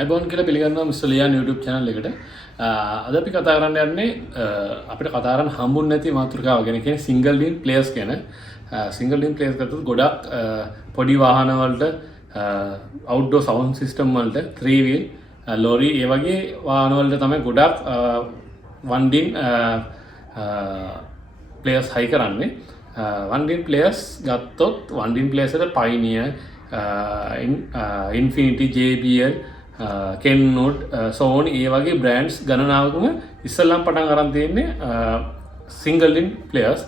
අයිබෝන් කියලා පිළිගන්නවා MrLian YouTube channel එකට. අද අපි කතා කරන්න යන්නේ අපිට කතා කරන්න හම්බුනේ නැති මාතෘකාව ගැන. කියන්නේ single wheel players ගැන. single wheel players ගත්තොත් ගොඩක් පොඩි වාහන වලට outdoor sound system වලට three wheel lorry ඒ වගේ වාහන වලට තමයි ගොඩක් one wheel players high කරන්නේ. one wheel players ගත්තොත් one wheel players වල Pioneer Infinity JBL Kenwood Sony ඒ වගේ brands ගණනාවකම ඉස්සෙල්ලාම පටන් අරන් තියෙන්නේ single wheel players.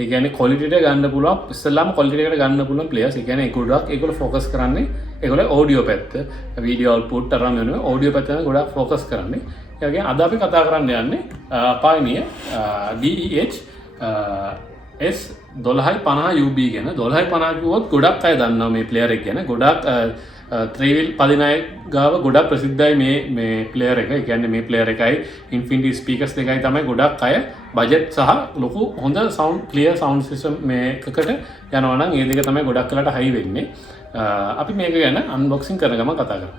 ඒ කියන්නේ quality එක ගන්න පුළුවන් ඉස්සෙල්ලාම quality එකට ගන්න පුළුවන් players. ඒ කියන්නේ ඒගොල්ලෝ focus කරන්නේ ඒගොල්ලෝ audio පැත්ත, video output තරම් වෙන audio පැත්ත ගොඩක් focus කරන්නේ. ඒ වගේ අද අපි කතා කරන්න යන්නේ Pioneer DEH-1250ub ගැන. 1250 කිව්වොත් ගොඩක් අය දන්නවා මේ player එක ගැන. ගොඩක් Three-weel පදිනය ගාව ගොඩක් ප්‍රසිද්ධයි මේ player එක. ඒ කියන්නේ මේ player එකයි Infinity speakers දෙකයි තමයි ගොඩක් අය budget සහ ලොකු හොඳ sound clear sound system මේකකට යනවා නම් ඒ දෙක තමයි ගොඩක් වෙලාට high වෙන්නේ. අපි මේක ගැන unboxing කරන ගමන් කතා කරමු.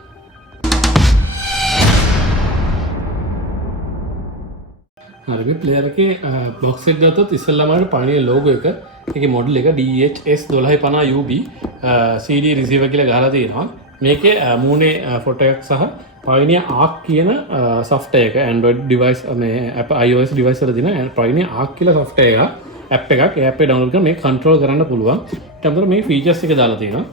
හරි මේ player එකේ box එක ගත්තොත් ඉස්සෙල්ලාම අපිට Pioneer logo එක ඒකේ model එක DEH-1250ub CD receiver කියලා ගහලා තියෙනවා. මේකේ මූණේ ෆොටෝ එකක් සහ Pioneer Arc කියන software එක Android device මේ iOS device වල තියෙන Pioneer Arc කියලා software එක app එකක්. ඒ app එක download කරලා මේක control කරන්න පුළුවන්. ඊට අමතරව මේ features එක දාලා තියෙනවා.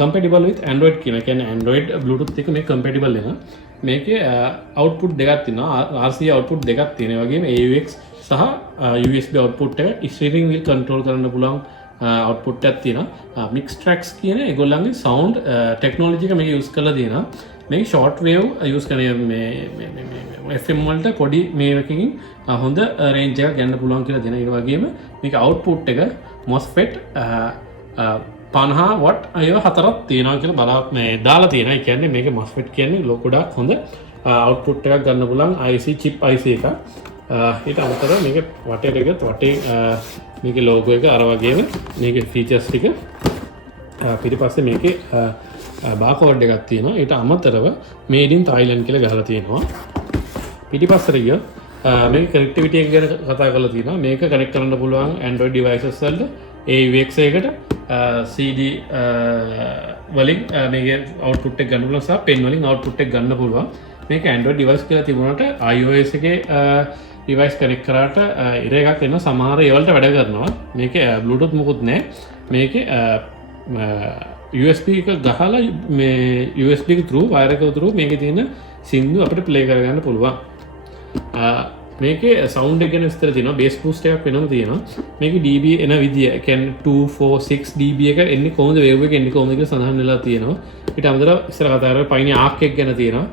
compatible with Android කියන. ඒ කියන්නේ Android Bluetooth එක මේක compatible වෙනවා. මේකේ output දෙකක් තියෙනවා. RCA output දෙකක් තියෙනවා. ඒ වගේම AUX සහ USB output එක steering wheel control කරන්න පුළුවන් output එකක් තියෙනවා. mix tracks කියන ඒගොල්ලන්ගේ sound technology එක මේක use කරලා තියෙනවා. මේක short wave use කරන මේ FM වලට පොඩි මේකකින් හොඳ range එකක් ගන්න පුළුවන් කියලා දෙනවා. ඒ වගේම මේක output එක MOSFET 50 watt අයව හතරක් තියෙනවා කියලා දාලා තියෙනවා. ඒ කියන්නේ මේක MOSFET කියන්නේ ගොඩක් හොඳ output එකක් ගන්න පුළුවන් IC chip IC එකක්. ඊට අමතරව මේක වටේට එකත් වටේ මේකේ logo එක අර වගේම මේකේ features ටික පිටිපස්සේ මේකේ barcode එකක් තියෙනවා. ඊට අමතරව made in Thailand කියලා ගහලා තියෙනවා. පිටිපස්සට ගියොත් මේක connectivity එක ගැන කතා කරලා තියෙනවා. මේක connect කරන්න පුළුවන් Android devices වලට AUX එකකට CD වලින් මේකේ output එක ගන්න පුළුවන් සහ pen වලින් output එක ගන්න පුළුවන්. මේක Android device කියලා තිබුණාට iOS එකේ device connect කරාට ඉර එකක් එන සමහර ඒවලට වැඩ කරනවා. මේකේ Bluetooth මොකුත් නැහැ. මේකේ USB එක ගහලා මේ USB එක through wire එක through මේකේ තියෙන සින්දු අපිට play කරගන්න පුළුවන්. මේකේ sound එක ගැන විස්තර තියෙනවා. bass boost එකක් වෙනම තියෙනවා. මේකේ dB එන විදිය කියන්නේ 246 dB එක එන්නේ කොහොමද wave එක එන්නේ කොහොමද කියලා සඳහන් වෙලා තියෙනවා. ඊට අමතරව ඉස්සර කතා කරලා Pioneer Arc එක ගැන තියෙනවා.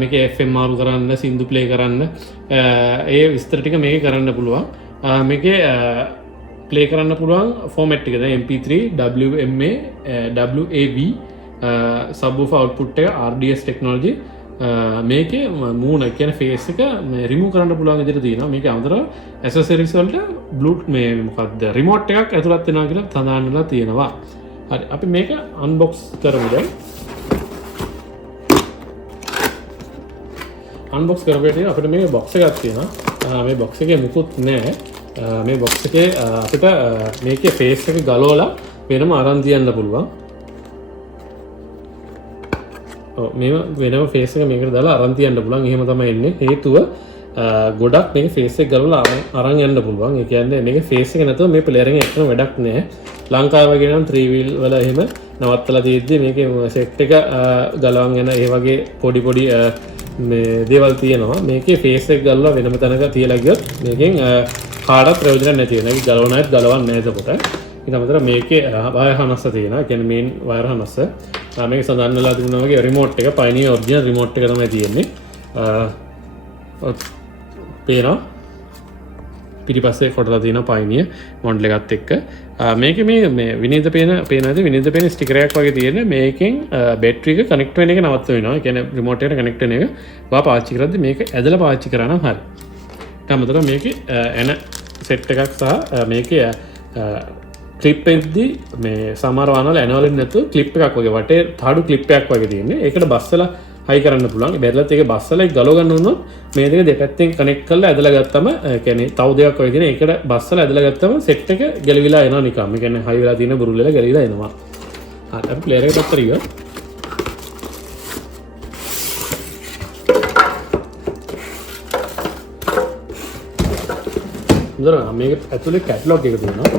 මේක FM මාරු කරන්න සින්දු ප්ලේ කරන්න ඒ විස්තර ටික මේකේ කරන්න පුළුවන්. මේකේ ප්ලේ කරන්න පුළුවන් ෆෝමැට් එක දැන් MP3 WMA WAV subwoofer output එක RDS technology. මේකේ මූණ කියන්නේ face එක රිමූව් කරන්න පුළුවන් විදිහට තියෙනවා. මේකේ අමතරව accessories වලට Bluetooth මේ මොකක්ද remote එකක් ඇතුළත් වෙනවා කියලා සඳහන් වෙලා තියෙනවා. හරි අපි මේක unbox කරමු දැන්. unbox කරපුවට අපිට මේ box එකක් තියෙනවා. මේ box එකේ මුකුත් නැහැ. මේ box එකේ අපිට මේකේ face එක ගලවලා වෙනම අරන් තියන්න පුළුවන්. ඔව් මේව වෙනම face එක මේකට දාලා අරන් තියන්න පුළුවන්. එහෙම තමයි එන්නේ. හේතුව ගොඩක් මේක face එක ගලවලා අරන් යන්න පුළුවන්. ඒ කියන්නේ මේක face එක නැතුව මේ player එකෙන් ඇත්තම වැඩක් නැහැ. ලංකාව වගේ නම් three-wheel වල එහෙම නවත්තලා තියෙද්දි මේකේ set එක ගලවන් යන ඒ වගේ පොඩි මේ දේවල් තියෙනවා. මේකේ face එක ගලවලා වෙනම තැනක තියලා ගියොත් මේකෙන් කාටවත් ප්‍රයෝජනයක් නැති වෙනවා. ඒක ගලවන අයත් ගලවන්නේ නැහැ එතකොට. ඊට අමතරව මේකේ wire harness තියෙනවා. ඒ කියන්නේ main wire harness. මේක සඳහන් වෙලා තිබුණා වගේ remote එක Pioneer original remote එක තමයි තියෙන්නේ. පේනවා පිටිපස්සේ කොටලා තියෙනවා Pioneer model එකත් එක්ක. මේකේ මේ විනීත පේනවාද විනීත පේන ස්ටිකර් එකක් වගේ තියෙන මේකෙන් බැටරි එක කනෙක්ට් වෙන එක නවත්ත වෙනවා. ඒ කියන්නේ රිමෝට් එකට කනෙක්ට් වෙන එක වා පාවිච්චි කරද්දි මේක ඇදලා පාවිච්චි කරා නම් හරි. ඊටමතරව මේකේ එන සෙට් එකක් සහ මේකේ ක්ලිප් එකක්දී මේ සමහර වාහනවල ඇනවලින් නැතුව ක්ලිප් එකක් වගේ වටේ තාඩු ක්ලිප් එකක් වගේ තියෙන්නේ. ඒකට බස්සලා හයි කරන්න පුළුවන්. බැරිලත් ඒක බස්සලා ගලව ගන්න වුණොත් මේ දෙක දෙපැත්තෙන් කනෙක්ට් කරලා ඇදලා ගත්තම කියන්නේ තව දෙයක් වගේ තියෙන ඒකට බස්සලා ඇදලා ගත්තම සෙට් එක ගැලවිලා එනවා නිකන්. මේ කියන්නේ හයි වෙලා තියෙන බුරුල් වෙලා ගැලවිලා එනවා. හරි අපි ප්ලේයර් එකට අතර ඉවර. මේක ඇතුලේ කැටලොග් එක තියෙනවා.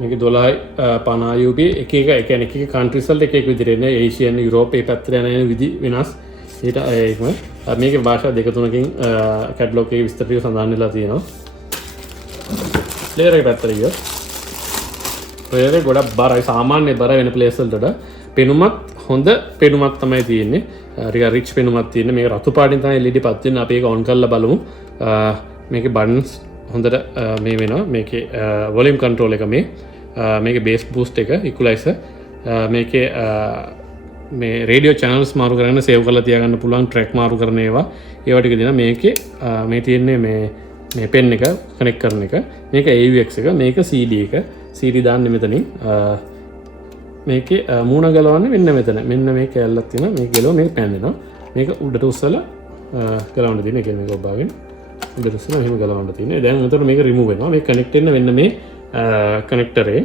මේක 1250 UB එක කියන්නේ එක කන්ට්‍රීස් වලට එක විදිහට එන්නේ. ඒෂියන් යුරෝපේ පැත්තට යන විදි වෙනස්. ඊට ඒකම මේකේ භාෂා දෙක තුනකින් කැටලොග් එකේ විස්තර ටික සඳහන් වෙලා තියෙනවා. ප්ලේයර් එකට අතර ඉවර. ප්ලේයර් එක ගොඩක් බරයි සාමාන්‍ය බර වෙන ප්ලේස් වලට වඩා පෙනුමත් හොඳ පෙනුමක් තමයි තියෙන්නේ. ටික රිච් පෙනුමක් තියෙන්නේ. මේක රතු පාටින් තමයි LED පත් වෙන්නේ. අපි ඒක ඔන් කරලා බලමු. මේකේ බටන්ස් හොඳට මේ වෙනවා. මේකේ වොලියුම් කන්ට්‍රෝල් එක මේකේ බේස් බූස්ට් එක ඉක්වලයිසර් මේකේ මේ රේඩියෝ චැනල්ස් මාරු කරන්න සේව් කරලා තියාගන්න පුළුවන් ට්‍රැක් මාරු කරන ඒවා ටික දෙනවා. මේකේ මේ තියෙන්නේ මේ පෙන් එක කනෙක්ට් කරන එක. මේක AUX එක. මේක CD එක. CD දාන්නේ මෙතනින්. මේකේ මූණ ගලවන්නේ මෙන්න මෙතන. මෙන්න මේ කැල්ලක් තියෙනවා. මේක ගලව මේක පැන්නෙනවා. මේක උඩට උස්සලා ගලවන්න තියෙන. ඒ කියන්නේ මේක ඔබාගෙන උඩට උස්සලා මෙහෙම ගලවන්න තියෙනවා. දැන් උතර මේක රිමූව් වෙනවා. මේක කනෙක්ට් වෙන්න වෙන්න මේ කනෙක්ටරේ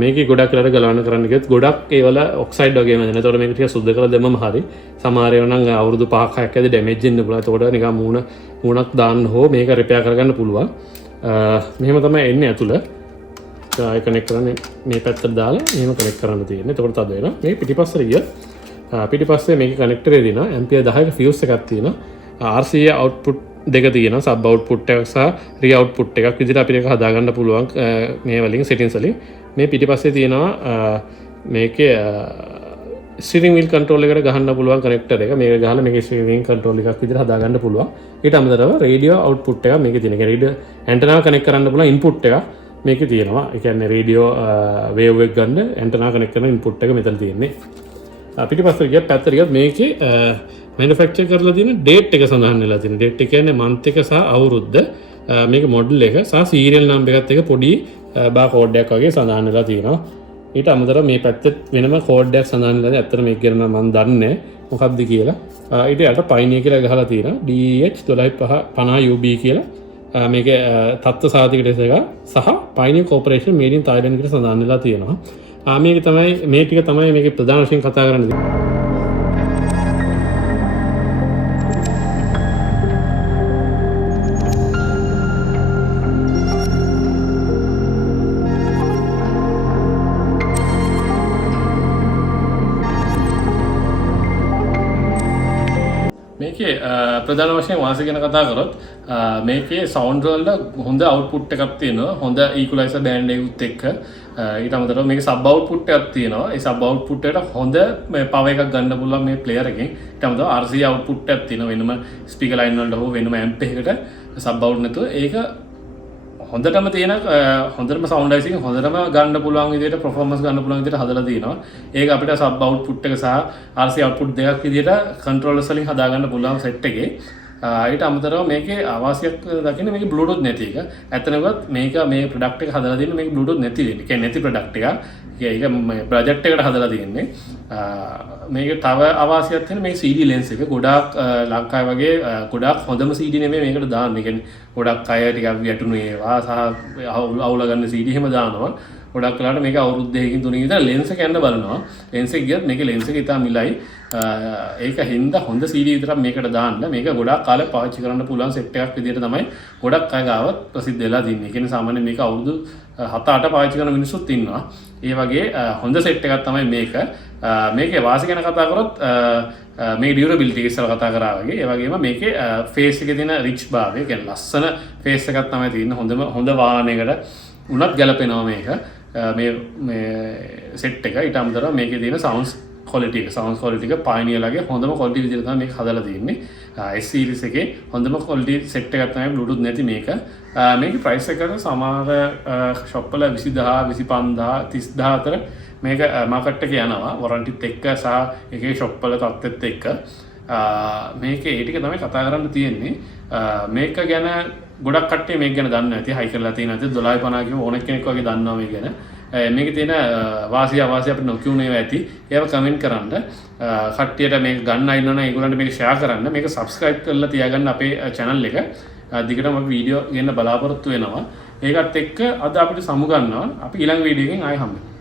මේකේ ගොඩක් වෙලාට ගලවන්න කරන්න ගියොත් ගොඩක් ඒවල ඔක්සයිඩ් වගේම දෙනවා. ඒතකොට මේක ටික සුද්ධ කරලා දැම්මම හරි. සමහර ඒවා නම් අවුරුදු 5ක් 6ක් ඇද්දි ඩැමේජ් වෙන්න පුළුවන්. ඒතකොට නිකන් මූණක් දාන්න හෝ මේක රිපෙයාර් කරගන්න පුළුවන්. මෙහෙම තමයි එන්නේ ඇතුළ. ආය කනෙක්ට් කරන්නේ මේ පැත්තට දාලා මෙහෙම කනෙක්ට් කරන්න තියෙන්නේ. එතකොට තද වෙනවා. මේ පිටිපස්සට ගිය පිටිපස්සේ මේකේ කනෙක්ටරේ දෙනවා. ඇම්පියර් 10ක ෆියුස් එකක් තියෙනවා. RCA output දෙක තියෙනවා. සබ් output එකක් සහ రీ output එකක් විදිහට අපිට ඒක හදාගන්න පුළුවන් මේ වලින් settings වලින්. මේ පිටිපස්සේ තියෙනවා මේකේ ස්ටියරින් වීල් කන්ට්‍රෝල් එකට ගහන්න පුළුවන් කනෙක්ටර් එක. මේක ගහලා මේකේ ස්ටියරින් වීල් කන්ට්‍රෝල් එකක් විදිහට හදාගන්න පුළුවන්. ඊට අමතරව රේඩියෝ අවුට්පුට් එකක් මේකේ තියෙනවා. රේඩියෝ ඇන්ටනා කනෙක්ට් කරන්න පුළුවන් ඉන්පුට් එකක් මේකේ තියෙනවා. ඒ කියන්නේ රේඩියෝ වේව් එක ගන්න ඇන්ටනා කනෙක්ට් කරන ඉන්පුට් එක මෙතන තියෙන්නේ. පිටිපස්සට ගියත් පැත්තට ගියත් මේකේ මැනුෆැක්චර් කරලා තියෙන ඩේට් එක සඳහන් වෙලා තියෙනවා. ඩේට් එක කියන්නේ මන්ත් එක සහ අවුරුද්ද. මේක මොඩල් එක සහ සීරියල් නම්බර් එකත් එක පොඩි බාර් කෝඩ් එකක් වගේ සඳහන් වෙලා තියෙනවා. ඊට අමතරව මේ පැත්තේ වෙනම කෝඩ් එකක් සඳහන් වෙලා තියෙනවා. ඇත්තට මේක ගැන මම දන්නේ මොකක්ද කියලා. ඊට යට Pioneer කියලා ගහලා තියෙනවා. DEH-1250ub කියලා. මේක තත්ත්ව සාධක ටෙස්ට් එක සහ Pioneer Corporation made in Thailand කියලා සඳහන් වෙලා තියෙනවා. මේක තමයි මේ ටික තමයි මේකේ ප්‍රධාන වශයෙන් කතා කරන්නේ. මේකේ ප්‍රධාන වශයෙන් වාසිය ගැන කතා කරොත් මේකේ සවුන්ඩ් වල හොඳ අවුට්පුට් එකක් තියෙනවා. හොඳ ඉක්වලයිසර් බෑන්ඩ් එකකුත් එක්ක ඊට අමතරව මේක සබ් අවුට්පුට් එකක් තියෙනවා. ඒ සබ් අවුට්පුට් එකට හොඳ පවර් එකක් ගන්න පුළුවන් මේ ප්ලේයර් එකෙන්. ඊට අමතරව RCA අවුට්පුට් එකක් තියෙනවා. වෙනම ස්පීකර් ලයින් වලට හෝ වෙනම ඇම්ප් එකකට සබ් අවුට් නැතුව ඒක හොඳටම තියෙන හොඳටම සවුන්ඩයිසින් හොඳටම ගන්න පුළුවන් විදිහට පර්ෆෝමන්ස් ගන්න පුළුවන් විදිහට හදලා තියෙනවා. ඒක අපිට සබ් අවුට්පුට් එක සහ RC අවුට්පුට් දෙකක් විදිහට කන්ට්‍රෝලර්ස් වලින් හදා ගන්න පුළුවන් සෙට් එකේ. ඊට අමතරව මේකේ අවාසියක් දකින්න මේකේ බ්ලූටූත් නැති එක. ඇත්තනකොත් මේක මේ ප්‍රොඩක්ට් එක හදලා තියෙන්නේ මේක බ්ලූටූත් නැති දෙන්නේ. ඒ කියන්නේ නැති ප්‍රොඩක්ට් එකක්. ඒක මේ ප්‍රොජෙක්ට් එකට හදලා තියෙන්නේ. මේක තව අවාසියක් තියෙන මේ CD lens එක ගොඩාක් ලංකාවේ වගේ ගොඩාක් හොඳම CD නෙමෙයි මේකට දාන්නේ. ඒ කියන්නේ ගොඩක් අය ටිකක් වැටුණු ඒවා සහ අවුල ගන්න CD එහෙම දානවා. ගොඩක් වෙලාවට මේක අවුරුදු 2කින් 3කින් විතර lens එක යන්න බලනවා. lens එක ගියත් මේකේ lens එක ඉතාල මිලයි. ඒක හින්දා හොඳ CD විතරක් මේකට දාන්න. මේක ගොඩක් කාලයක් පාවිච්චි කරන්න පුළුවන් සෙට් එකක් විදිහට තමයි ගොඩක් අය ගාවත් ප්‍රසිද්ධ වෙලා තින්නේ. ඒ කියන්නේ සාමාන්‍යයෙන් මේක අවුරුදු 7-8 පාවිච්චි කරන මිනිස්සුත් ඉන්නවා. ඒ වගේ හොඳ සෙට් එකක් තමයි මේක. මේකේ වාසිය ගැන කතා කරොත් මේ ඩියුරබිලිටි එක ඉස්සර කතා කරා වගේ. ඒ වගේම මේකේ ෆේස් එකේ තියෙන රිච් භාවය, කියන්නේ ලස්සන ෆේස් එකක් තමයි තියෙන්නේ. හොඳ වාහනයකට උනත් ගැලපෙනවා මේක. මේ සෙට් එක. ඊට අමතරව මේකේ තියෙන සවුන්ඩ්ස් quality එක Pioneer ලගේ හොඳම quality විදිහට තමයි මේක හදලා තියෙන්නේ. S series එකේ හොඳම quality set එකක් තමයි Bluetooth නැති මේක. මේකේ price එක සමහර shop වල 20000 25000 30000 අතර මේක market එකේ යනවා. warranty එක්ක සහ එකේ shop වල තත්ත්වෙත් එක්ක. මේකේ ඒ ටික තමයි කතා කරන්න තියෙන්නේ. මේක ගැන ගොඩක් කට්ටිය මේක ගැන දන්නේ නැති හයි කරලා තියෙන නැති 1250 කියව ඕනෙක් කෙනෙක් වගේ දන්නවා මේක ගැන. මේක තියෙන වාසිය අවාසිය අපිට නොකියුනේ ඇති ඒවා කමෙන්ට් කරන්න කට්ටියට මේක ගන්න අයින්නවනම් ඒගොල්ලන්ට මේක ෂෙයා කරන්න මේක සබ්ස්ක්‍රයිබ් කරලා තියාගන්න අපේ channel එක දිගටම අපි වීඩියෝ ගන්න බලාපොරොත්තු වෙනවා ඒකත් එක්ක අද අපිට සමු ගන්නවා අපි ඊළඟ වීඩියෝ එකෙන් ආයෙ හම්බෙමු